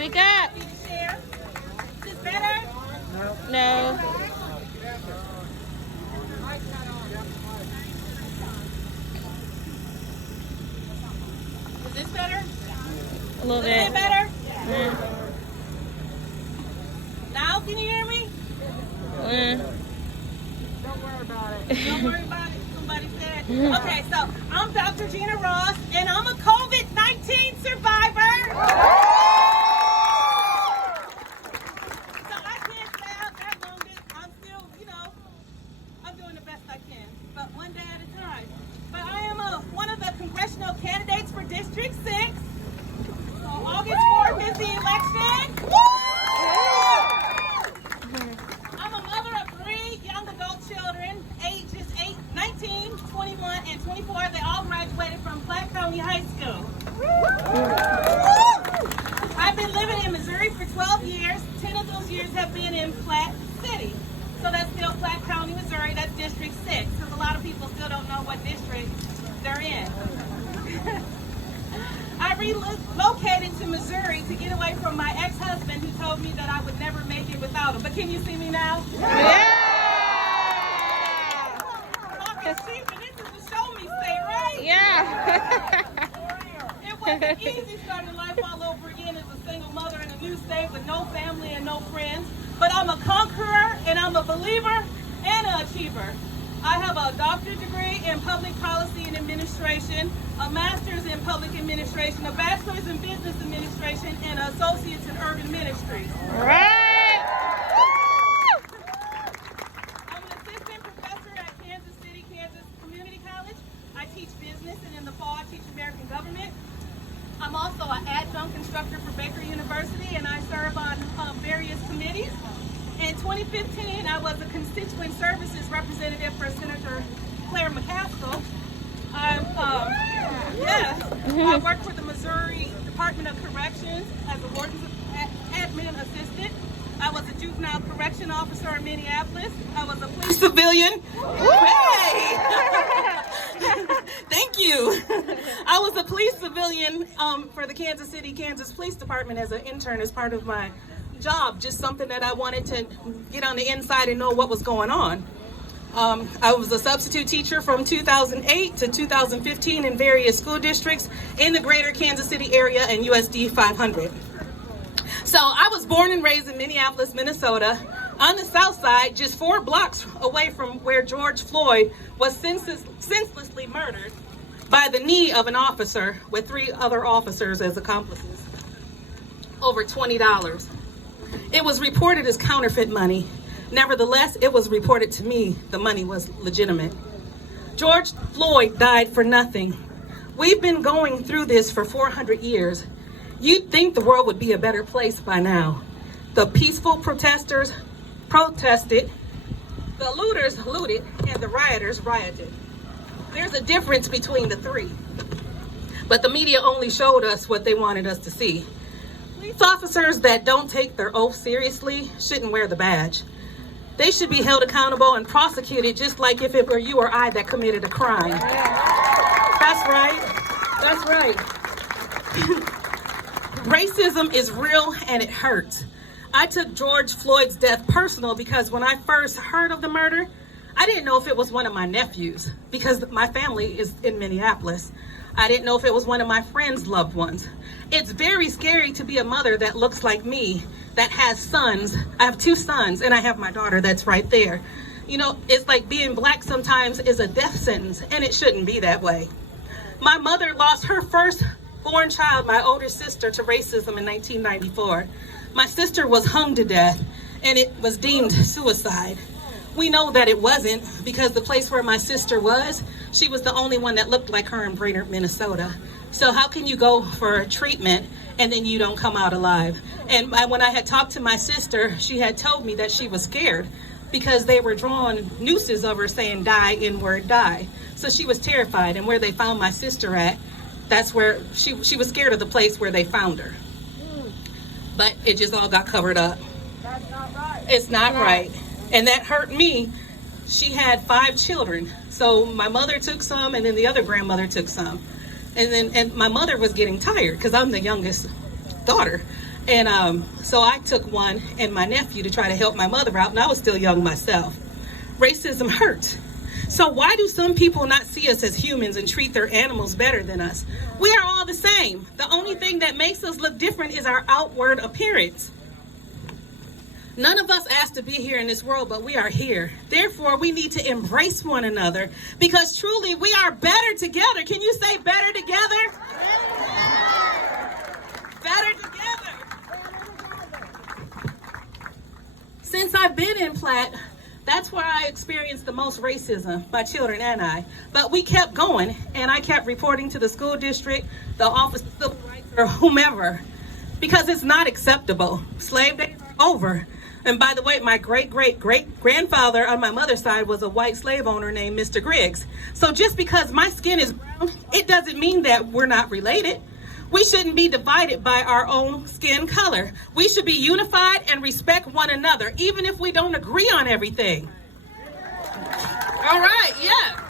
Speak up. Is this better? No. Is this better? A little Is it bit. better? Mm. Now can you hear me? Mm. Don't worry about it. Don't worry about it. Somebody said. Okay, so I'm Dr. Gena Ross, and I'm a COVID-19 survivor. So I can't stay out that long. I'm still, I'm doing the best I can, but one day at a time. But I am one of the congressional candidates for District 6. So August 4th is the election. I'm a mother of 3 young adult children, ages 19, 21, and 24. They all graduated from Platte County High School. I've been living in Missouri for 12 years. 10 of those years have been in Platte City. So that's still Platte County, Missouri. That's District 6, because a lot of people still don't know what district they're in. I relocated to Missouri to get away from my ex-husband, who told me that I would never make it without him. But can you see me now? Yeah. This is the show me state, right? Yeah. It wasn't easy starting life all over again as a single mother in a new state with no family and no friends. But I'm a conqueror, and I'm a believer and an achiever. I have a doctorate degree in public policy and administration, a master's in public administration, a bachelor's in business administration, and an associate's in urban ministries. All right. I'm an assistant professor at Kansas City, Kansas Community College. I teach business, and in the fall I teach American government. I'm also an adjunct instructor for Baker University, and I serve on various committees. In 2015, I was a constituent services representative for Senator Claire McCaskill. I worked for the Missouri Department of Corrections as a warden's admin assistant. I was a juvenile correction officer in Minneapolis. I was a police civilian. Hey! Thank you. I was a police civilian for the Kansas City, Kansas Police Department as an intern as part of my job, just something that I wanted to get on the inside and know what was going on. I was a substitute teacher from 2008 to 2015 in various school districts in the greater Kansas City area and USD 500. So I was born and raised in Minneapolis, Minnesota, on the south side, just 4 blocks away from where George Floyd was senselessly murdered by the knee of an officer with 3 other officers as accomplices. Over $20. It was reported as counterfeit money. Nevertheless, it was reported to me the money was legitimate. George Floyd died for nothing. We've been going through this for 400 years. You'd think the world would be a better place by now. The peaceful protesters protested, the looters looted, and the rioters rioted. There's a difference between the 3. But the media only showed us what they wanted us to see. Police officers that don't take their oath seriously shouldn't wear the badge. They should be held accountable and prosecuted just like if it were you or I that committed a crime. That's right. That's right. Racism is real and it hurts. I took George Floyd's death personal because when I first heard of the murder, I didn't know if it was one of my nephews because my family is in Minneapolis. I didn't know if it was one of my friends' loved ones. It's very scary to be a mother that looks like me, that has sons. I have 2 sons, and I have my daughter that's right there. You know, it's like being black sometimes is a death sentence, and it shouldn't be that way. My mother lost her first-born child, my older sister, to racism in 1994. My sister was hung to death, and it was deemed suicide. We know that it wasn't because the place where my sister was, she was the only one that looked like her in greater Minnesota. So how can you go for treatment and then you don't come out alive? And when I had talked to my sister, she had told me that she was scared because they were drawing nooses over saying die, N-word, die. So she was terrified, and where they found my sister at, that's where she was scared of the place where they found her. But it just all got covered up. That's not right. It's not right. And that hurt me. She had 5 children. So my mother took some, and then the other grandmother took some. And my mother was getting tired because I'm the youngest daughter. And so I took one and my nephew to try to help my mother out, and I was still young myself. Racism hurts. So why do some people not see us as humans and treat their animals better than us? We are all the same. The only thing that makes us look different is our outward appearance. None of us asked to be here in this world, but we are here. Therefore, we need to embrace one another because truly we are better together. Can you say better together? Better together. Since I've been in Platte, that's where I experienced the most racism, my children and I. But we kept going, and I kept reporting to the school district, the Office of Civil Rights, or whomever, because it's not acceptable. Slave days are over. And by the way, my great-great-great-grandfather on my mother's side was a white slave owner named Mr. Griggs. So just because my skin is brown, it doesn't mean that we're not related. We shouldn't be divided by our own skin color. We should be unified and respect one another, even if we don't agree on everything. All right, yeah.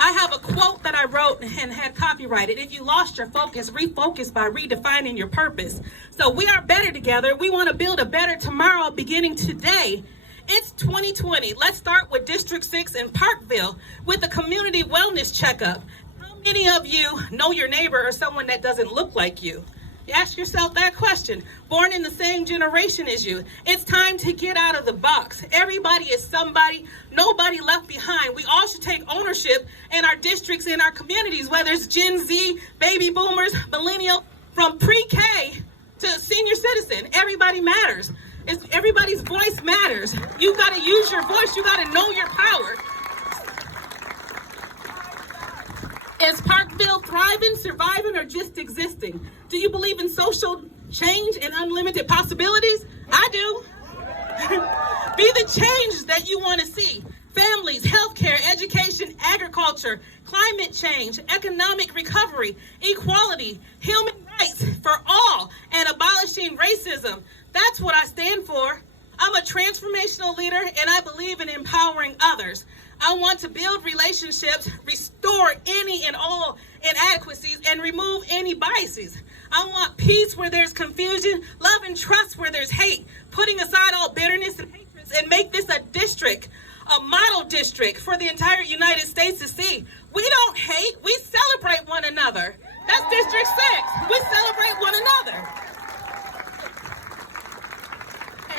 I have a quote that I wrote and had copyrighted. If you lost your focus, refocus by redefining your purpose. So we are better together. We want to build a better tomorrow beginning today. It's 2020. Let's start with District 6 in Parkville with a community wellness checkup. How many of you know your neighbor or someone that doesn't look like you? You ask yourself that question. Born in the same generation as you. It's time to get out of the box. Everybody is somebody, nobody left behind. We all should take ownership in our districts, in our communities, whether it's Gen Z, baby boomers, millennial, from pre-K to senior citizen. Everybody matters. Everybody's voice matters. You got to use your voice. You got to know your power. Is Parkville thriving, surviving, or just existing? Do you believe in social change and unlimited possibilities? I do. Be the change that you want to see. Families, healthcare, education, agriculture, climate change, economic recovery, equality, human rights for all, and abolishing racism. That's what I stand for. I'm a transformational leader, and I believe in empowering others. I want to build relationships, restore any and all inadequacies, and remove any biases. I want peace where there's confusion, love and trust where there's hate, putting aside all bitterness and hatred, and make this a district, a model district for the entire United States to see. We don't hate, we celebrate one another. That's District 6. We celebrate one another.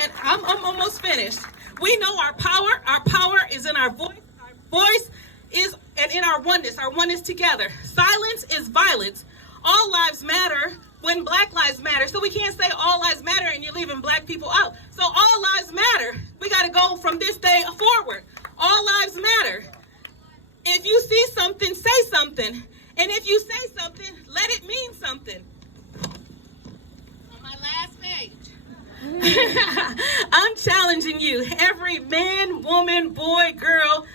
And I'm almost finished. We know our power. Our power is in our voice. Our voice is and in our oneness together. Silence is violence. All lives matter when Black lives matter. So we can't say all lives matter and you're leaving Black people out. So all lives matter. We got to go from this day forward. All lives matter. If you see something, say something. And if you say something, let it mean something. On my last page. I'm challenging you, every man, woman, boy, girl,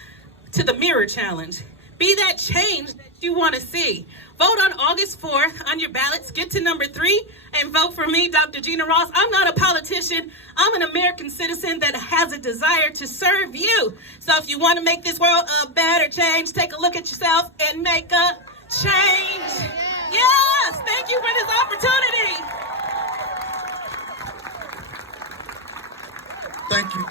to the mirror challenge. Be that change that you want to see. Vote on August 4th on your ballots. Get to number 3 and vote for me, Dr. Gena Ross. I'm not a politician. I'm an American citizen that has a desire to serve you. So if you want to make this world a better change, take a look at yourself and make a change. Yes, thank you for this opportunity. Thank you.